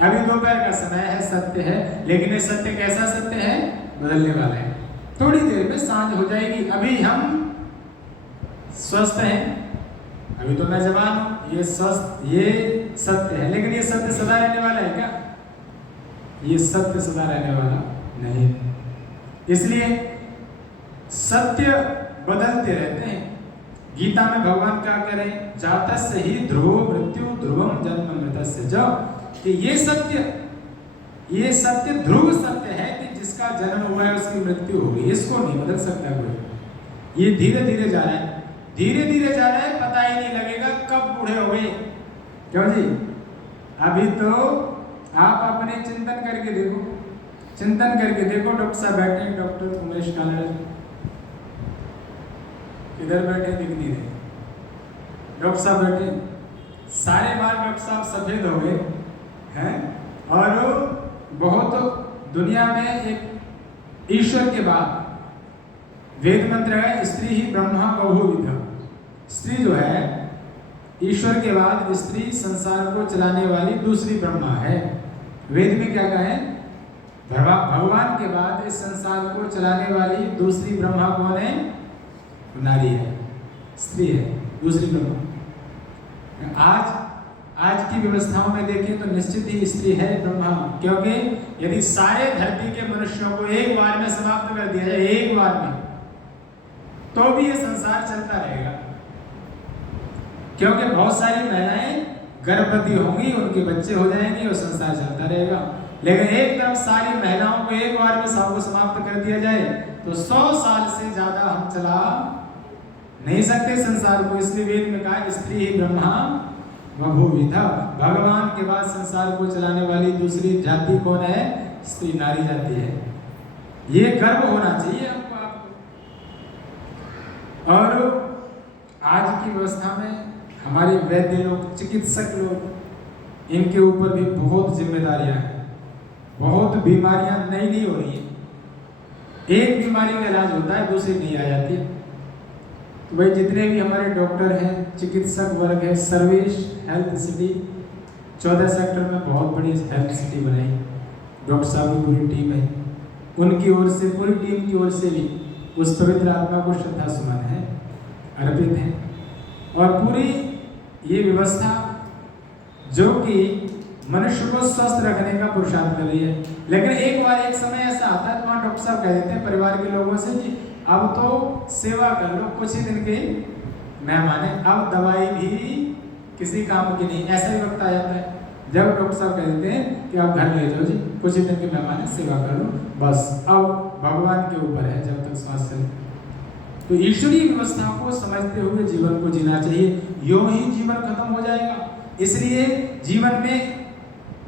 अभी दोपहर का समय है, सत्य है, लेकिन ये सत्य कैसा सत्य है? बदलने वाला है। थोड़ी देर में सांझ हो जाएगी। अभी हम स्वस्थ हैं, अभी तो मैं जवान हूं, ये स्वस्थ, ये सत्य है, लेकिन ये सत्य सदा रहने वाला है क्या? ये सत्य सदा रहने वाला नहीं। इसलिए सत्य बदलते रहते हैं। गीता में भगवान क्या कह रहे हैं? जातस्य ही ध्रुवो मृत्यु ध्रुवम जन्म मृतस्य च, कि ये सत्य ध्रुव सत्य है कि जिसका जन्म हुआ है उसकी मृत्यु होगी, इसको नहीं बदल सकता कोई। ये धीरे धीरे जा रहा है, धीरे धीरे जा रहा है, पता ही नहीं लगेगा कब बूढ़े हो गए। क्यों जी? अभी तो आप अपने चिंतन करके देखो, चिंतन करके देखो। डॉक्टर साहब बैठे हैं, डॉक्टर उमेश कानड़ इधर बैठे, दिख नहीं रहे। डॉक्टर साहब बैठे, सारे बाल डॉक्टर साहब सफेद हो गए हैं, और बहुत दुनिया में एक ईश्वर के बाद वेद मंत्र है, स्त्री ही ब्रह्मा बहुविधा। स्त्री जो है, ईश्वर के बाद स्त्री संसार को चलाने वाली दूसरी ब्रह्मा है। वेद में क्या कहा है? भगवान के बाद इस संसार को चलाने वाली दूसरी ब्रह्मा कौन है? नारी है, स्त्री है, दूसरी ब्रह्मा। आज की व्यवस्थाओं में देखें तो निश्चित ही स्त्री है ब्रह्मा, क्योंकि यदि सारे धरती के मनुष्यों को एक बार में समाप्त कर दिया जाए, एक बार में, तो भी ये संसार चलता रहेगा। क्योंकि बहुत सारी महिलाएं गर्भवती होंगी, उनके बच्चे हो जाएंगे और संसार चलता रहेगा। लेकिन एक तरफ सारी महिलाओं को एक बार में सबको समाप्त कर दिया जाए तो 100 साल से ज्यादा हम चला नहीं सकते संसार को। इसलिए वेद में कहा, स्त्री ही ब्रह्मा बहुविधा। भगवान के बाद संसार को चलाने वाली दूसरी जाति कौन है? स्त्री, नारी जाति है। ये गर्व होना चाहिए हमको, आपको। और आज की व्यवस्था में हमारे वैद्य लोग, चिकित्सक लोग, इनके ऊपर भी बहुत जिम्मेदारियां हैं। बहुत बीमारियां नई हो रही है। एक बीमारी का इलाज होता है, दूसरी नहीं आ जाती। वही जितने भी हमारे डॉक्टर हैं, चिकित्सक वर्ग है, सर्वेश हेल्थ सिटी 14 सेक्टर में बहुत बड़ी हेल्थ सिटी बनाई, डॉक्टर साहब की पूरी टीम है, उनकी ओर से, पूरी टीम की ओर से भी उस पवित्र आत्मा को श्रद्धा सुमन है, अर्पित है। और पूरी ये व्यवस्था जो कि मनुष्य को स्वस्थ रखने का पुरुषार्थ कर रही है। लेकिन एक समय ऐसा आता है, वहाँ डॉक्टर साहब कह देते हैं परिवार के लोगों से कि अब तो सेवा कर लो, कुछ ही दिन के मेहमान है, अब दवाई भी किसी काम की नहीं, ऐसा ही वक्त आ जाता है जब डॉक्टर साहब कह देते हैं कि आप घर ले जाओ जी, कुछ ही दिन के मेहमान है, सेवा कर लो, बस अब भगवान के ऊपर है जब तक श्वास चले। तो ईश्वरीय व्यवस्था को समझते हुए जीवन को जीना चाहिए, यूं ही जीवन खत्म हो जाएगा। इसलिए जीवन में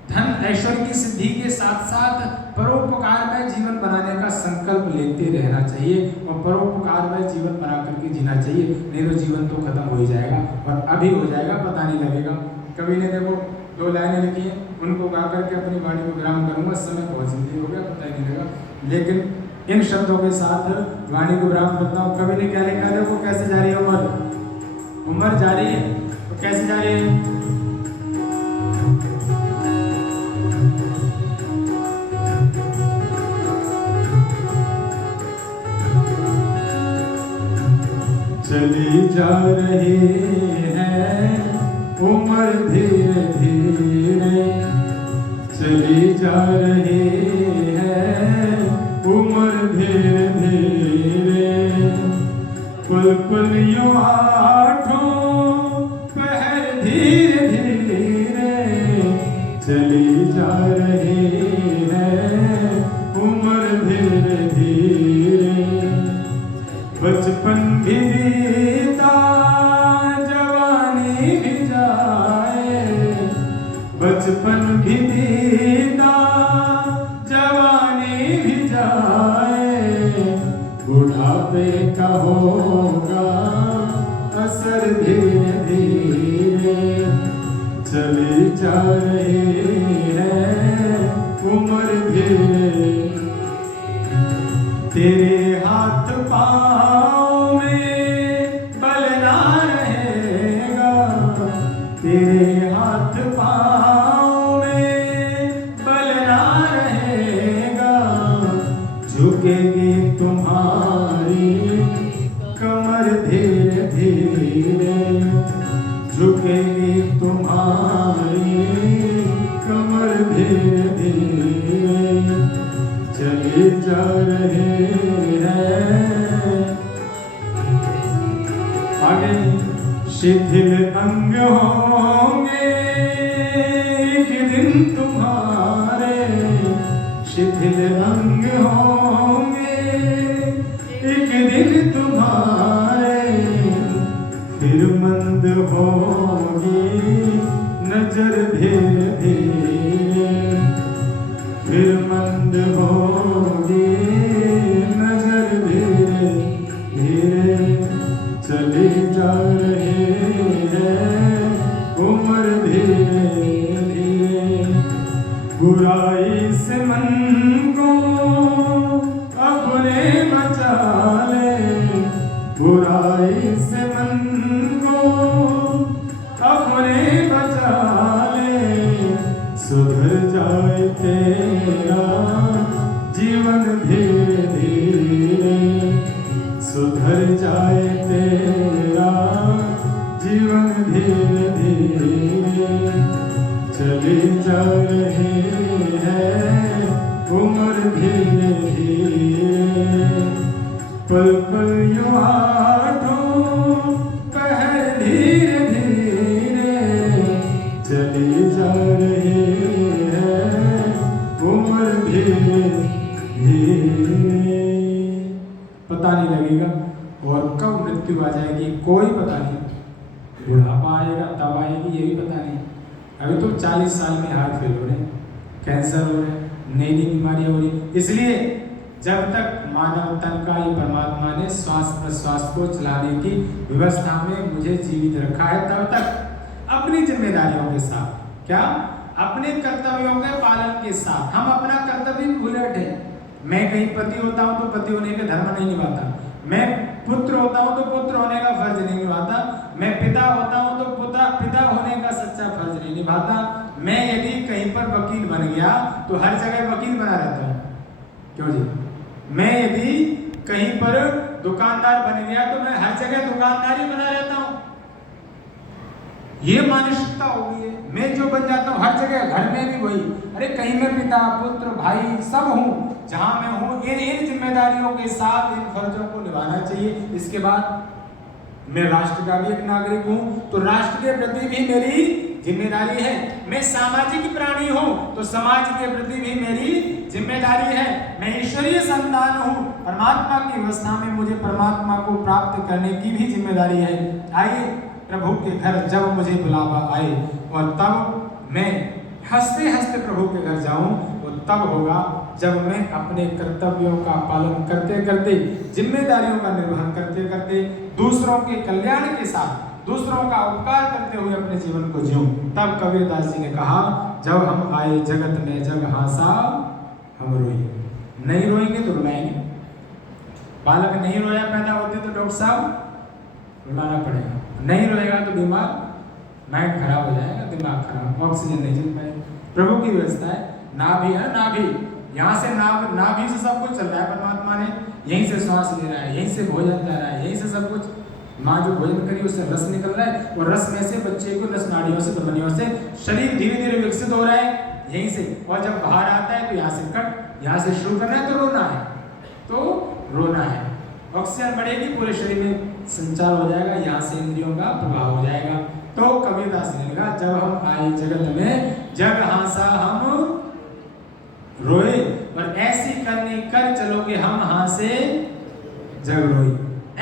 धन ऐश्वर्य की सिद्धि के साथ साथ परोपकार में जीवन बनाने का संकल्प लेते रहना चाहिए और परोपकार में जीवन बना करके जीना चाहिए, नहीं तो जीवन तो खत्म हो ही जाएगा और अभी हो जाएगा, पता नहीं लगेगा। कवि ने देखो 2 लाइनें लिखी हैं, उनको गा करके अपनी वाणी को विराम करूंगा, समय बहुत जल्दी हो गया, पता ही नहीं लगा, लेकिन इन शब्दों के साथ वाणी को विराम करता हूँ। कवि ने क्या लिखा, देखो कैसे जा रही है उम्र जा रही है, तो कैसे जा रही है, चली जा रही है उम्र धीरे धीरे, चली जा रही है उम्र धीरे धीरे, पल पल यूं आठों पहर धीरे धीरे, चली जा रही है उम्र धीरे धीरे, बचपन भी बीता जवानी भी जाए, बचपन भी बीता जवानी भी जाए, बुढ़ापे का होगा असर धीरे धीरे, चली जा रही है उम्र धीरे, तेरे हाथ पाँव में बल ना रहेगा, तेरे हाथ पाँव में बल ना रहेगा, झुकेगी तुम्हारी कमर धीरे धीरे, झुकेगी तुम्हारी कमर धीरे धीरे, चली जा रही है आगे, शिथिल अंग होंगे एक दिन तुम्हारे, शिथिल अंग होंगे एक दिन तुम्हारे, फिर मंद होगी नजर धीरे धीरे, फिर मंद होगी नजर धीरे धीरे, चली जा रही है उम्र धीरे धीरे, बुराई से मन को अपने बचा ले, बुराई से मन को अपने बचा ले, सुधर जाए तेरा जीवन धीरे धीरे, सुधर जाए तेरा जीवन धीरे धीरे, चली जा रही है उम्र धीरे धीरे, पल पल यूं आठों पहर धीरे धीरे, चली जा रही है उम्र धीरे धीरे, पता नहीं लगेगा और कब मृत्यु आ जाएगी कोई पता नहीं, बुढ़ापा आएगा तब आएगी ये भी पता नहीं। अभी तो 40 साल में हार्ट फेल हो रहे हैं, कैंसर हो रहे हैं, नई नई बीमारियां हो रही, इसलिए जब तक मानव तन का ही परमात्मा ने श्वास प्रश्वास को चलाने की व्यवस्था में मुझे जीवित रखा है, तब तक अपनी जिम्मेदारियों के साथ, क्या अपने कर्तव्यों के पालन के साथ, हम अपना कर्तव्य भूल बैठे। मैं कहीं पति होता हूँ तो पति होने के धर्म नहीं निभाता, मैं पुत्र होता हूँ तो पुत्र होने का फर्ज नहीं निभाता, मैं पिता होता हूँ तो पिता होने का सच्चा फर्ज नहीं निभाता, मैं यदि कहीं पर वकील बन गया तो हर जगह वकील बना रहता हूँ, क्यों जी? मैं यदि कहीं पर दुकानदार बन गया तो मैं हर जगह दुकानदार ही बना रहता हूँ। ये मानसिकता हो गई है, मैं जो बन जाता हूँ हर जगह, घर में भी वही। अरे कहीं मैं पिता पुत्र भाई सब हूँ, जहां मैं हूँ इन जिम्मेदारियों के साथ इन फर्जों को निभाना चाहिए। इसके बाद मैं राष्ट्र का भी एक नागरिक हूँ तो राष्ट्र के प्रति भी मेरी जिम्मेदारी है। मैं सामाजिक प्राणी हूँ तो समाज के प्रति भी मेरी जिम्मेदारी है। मैं ईश्वरीय संतान हूँ, परमात्मा की अवस्था में मुझे परमात्मा को प्राप्त करने की भी जिम्मेदारी है। आइए प्रभु के घर जब मुझे बुलावा आए और तब मैं हंसते हंसते प्रभु के घर जाऊं, वो तब होगा जब मैं अपने कर्तव्यों का पालन करते करते, जिम्मेदारियों का निर्वहन करते करते, दूसरों के कल्याण के साथ दूसरों का उपकार करते हुए अपने जीवन को जीऊं। तब कबीरदास जी ने कहा, जब हम आए जगत में जग हंसा हम रोए। नहीं रोएंगे तो रुलाएंगे। बालक नहीं रोया पैदा होते तो डॉक्टर साहब रुलाना पड़ेगा, नहीं रोएगा तो बीमार, माइंड खराब हो जाएगा, दिमाग खराब, ऑक्सीजन नहीं चल पाएगा। प्रभु की व्यवस्था है, नाभि है, नाभि यहाँ से नाभि से सब कुछ चल रहा है। परमात्मा ने यहीं से श्वास ले रहा है, यहीं से भोजन जा रहा है, यहीं से सब कुछ। माँ जो भोजन करी उससे रस निकल रहा है और रस में से बच्चे को रस नाड़ियों से धमनियों से शरीर धीरे धीरे विकसित हो रहा है यहीं से। और जब बाहर आता है तो यहाँ से कट, यहाँ से शुरू करना है तो रोना है, तो रोना है। ऑक्सीजन बढ़ेगी, पूरे शरीर में संचार हो जाएगा, यहाँ से इंद्रियों का प्रभाव हो जाएगा। तो कबीरदास ने लिखा, जब हम आए जगत में जग हंसा हम रोए, और ऐसी करनी कर चलोगे हम हंसे जग रोई।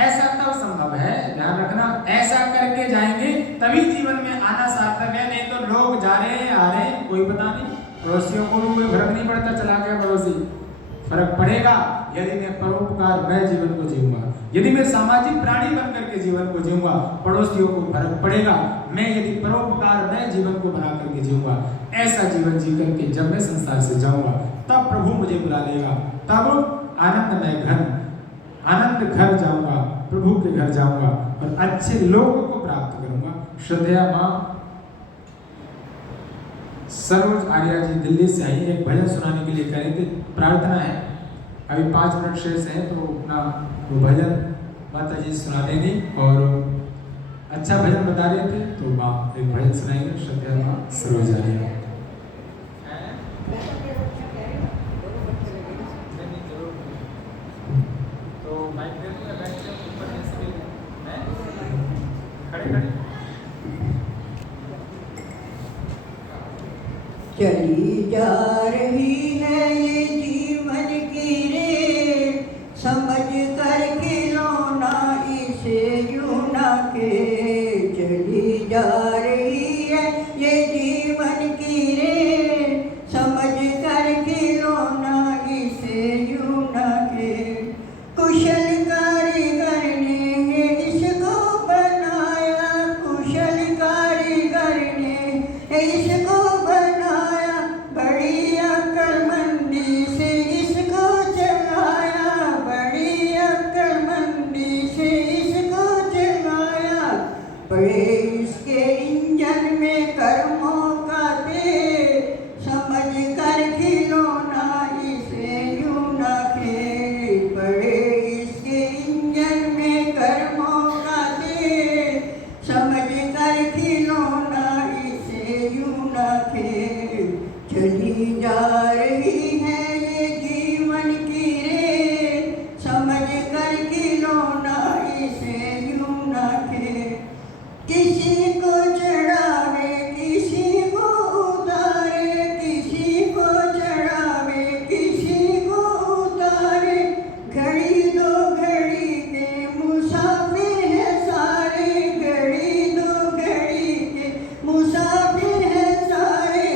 ऐसा तब संभव है, ध्यान रखना, ऐसा करके जाएंगे तभी जीवन में आना सार्थक है। नहीं तो लोग जा रहे हैं आ रहे हैं, कोई पता नहीं, पड़ोसियों को भी कोई फर्क नहीं पड़ता, चला गया पड़ोसी। फर्क पड़ेगा यदि मैं परोपकार मैं जीवन को जीऊंगा, यदि मैं सामाजिक प्राणी बनकर के जीवन को जीऊंगा, पड़ोसियों को फर्क पड़ेगा। मैं यदि परोपकार मैं जीवन को बना करके जीऊंगा, ऐसा जीवन जी करके जब मैं संसार से जाऊंगा तब प्रभु मुझे बुला लेगा, तब आनंद घर जाऊंगा, प्रभु के घर जाऊंगा और अच्छे लोगों को प्राप्त करूंगा। श्रद्धेया माँ सरोज आर्या जी दिल्ली से आई, एक भजन सुनाने के लिए कह रहे थे, प्रार्थना है। अभी 5 मिनट शेष है तो अपना वो भजन माता जी सुना देंगी और अच्छा भजन बता रहे थे तो माँ एक भजन सुनाएंगे। श्रद्धेया माँ सरोज आर्या। चली जा रही है ये जीवन की रे, समझ कर खिलौना इसे यूं ना के। चली जा रही है ये जीवन की रे, समझ कर खिलौना इसे यूं ना के। कुशल कारीगर ने इसको बनाया, कुशल कारीगर ने इसको बनाया, बड़ी अक्लमंदी से इसको चलाया, बड़ी अक्लमंदी से इसको चलाया। बड़े इसके इंजन में कर्मों का तेल, समझ कर खिलौना इसे यूं ना खेल। बड़े इसके इंजन में कर्मों का तेल, समझ कर खिलौना इसे यूं ना खेल। चली जा रही है ये जीवन की रे, समझ कर खिलौना इसे यूं ना खेल। किसी को चढ़ावे किसी को उतारे, किसी को चढ़ावे किसी को उतारे। घड़ी दो घड़ी के मुसाफिर है सारे, घड़ी दो घड़ी के मुसाफिर है सारे।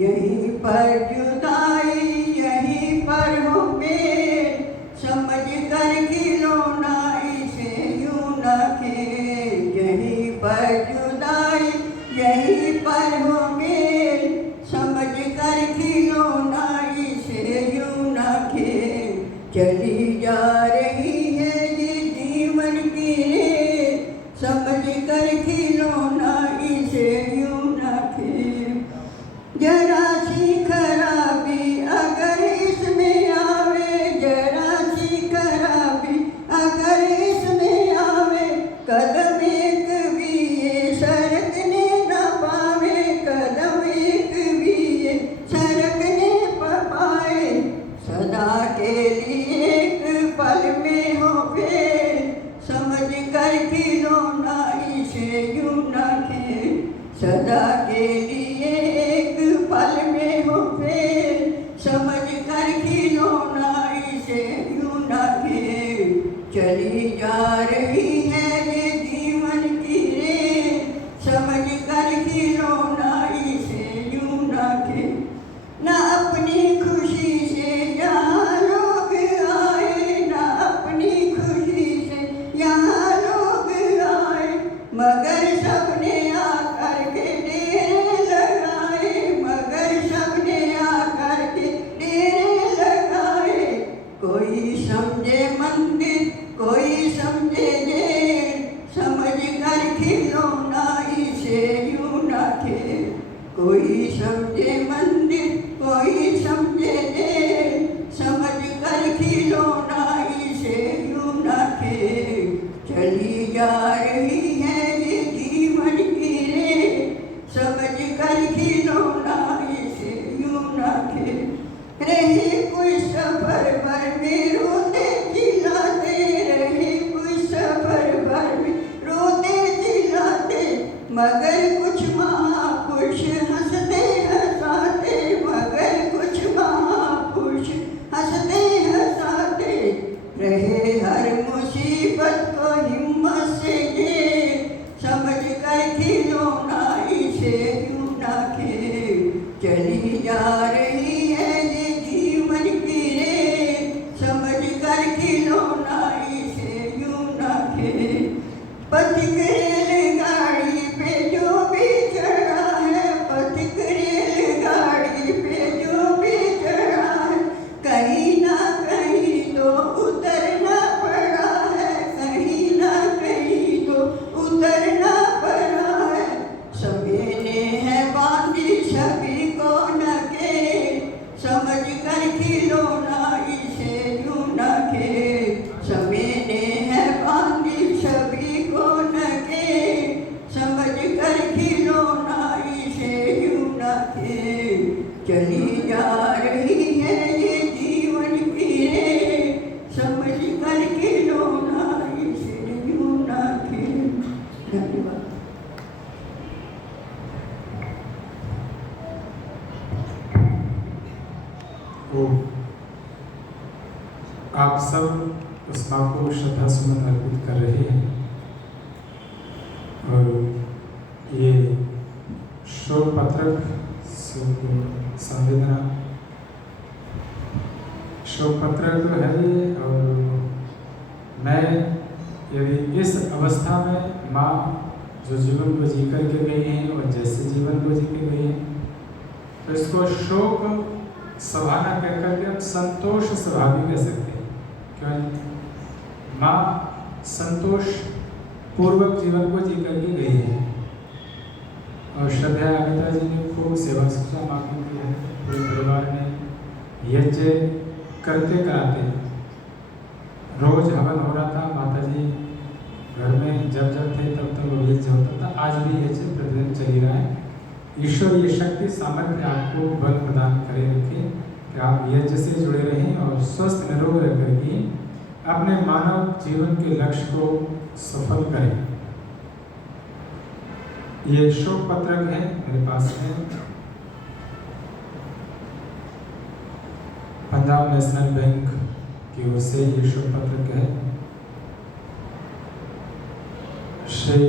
यहीं पर जुदाई यहीं पर हो मेल, समझ कर खिलौना इसे यूं ना खेल। यहीं पर जुदाई यहीं पर हो मेल, समझ कर खिलौना इसे यूं ना खेल। चली जा रही है ये जीवन सदा के लिए एक पल में हो फेर, समझ कर खिलौना इसे यूं न खेल। चली जा रही है ये जीवन की रेल, समझ कर खिलौना इसे यूं न खेल। न अपनी खुशी से यहाँ लोग आए, न अपनी खुशी से यहाँ लोग आए, मगर सबने आकर के डेरे लगाए, मगर सबने आकर के डेरे लगाए। कोई समझे मंदिर, कोई समझे जेल, समझ कर खिलौना इसे यूं न खेल। कोई समझे मंदिर, कोई समझे जेल, समझ कर खिलौना इसे यूं न खेल। चली जा रही है ये जीवन की रेल, समझ कर खिलौना इसे यूं न खेल। रहे कोई सफर भर में रोते चिल्लाते, रहे कोई सफर भर में रोते चिल्लाते, मगर कुछ महापुरुष हंसते हंसाते, मगर कुछ महापुरुष हंसते हंसाते। रहे हर मुसीबत को हिम्मत से झेल, समझ कर खिलौना इसे यूं न खेल। चली जा रही है ये जीवन की रेल, समझ कर खिलौना इसे यूं न खेल। पथिक रेलगाड़ी पे जो भी चढ़ा है, पथिक रेलगाड़ी पे जो भी चढ़ा है, कहीं ना कहीं तो उतरना पड़ा है, कहीं ना कहीं तो उतरना पड़ा है। समय ने है बांधी सभी को नकेल, समझ कर खिलौना इसे यूं न खेल। समय ने है बांधी सभी को नकेल, समझ कर खिलौना इसे यूं न खेल। चली जा रही है ये जीवन की रेल, समझ कर खिलौना इसे यूं न खेल। धन्यवाद। तो आप सब उस माँ को श्रद्धा सुमन अर्पित कर रहे हैं और ये शोक पत्रक संवेदना शोक पत्रक तो है ये। और मैं यदि इस अवस्था में माँ जो जीवन को जी करके गई हैं और जैसे जीवन को जी के गई हैं, तो इसको शोक सभा न कह करके हम संतोष सभा भी कह सकते हैं। क्यों? माँ संतोष पूर्वक जीवन को जी करके गई है और श्रद्धा अमिता जी ने खूब सेवा शिक्षा माँ को दी है। पूरे परिवार ने यज्ञ करते कराते रोज हवन हो रहा था। माता जी घर में जब जब थे तब तब वो यज्ञ होता था। आज भी यज्ञ प्रतिदिन चल रहा है। ईश्वर ये शक्ति सामर्थ्य आपको बल प्रदान करे रखे कि आप यज्ञ से जुड़े रहें और स्वस्थ निरोग रह करके अपने मानव जीवन के लक्ष्य को सफल करें। ये शोक पत्रक है मेरे पास में। पंजाब नेशनल बैंक की ओर से ये शोक पत्रक है। श्री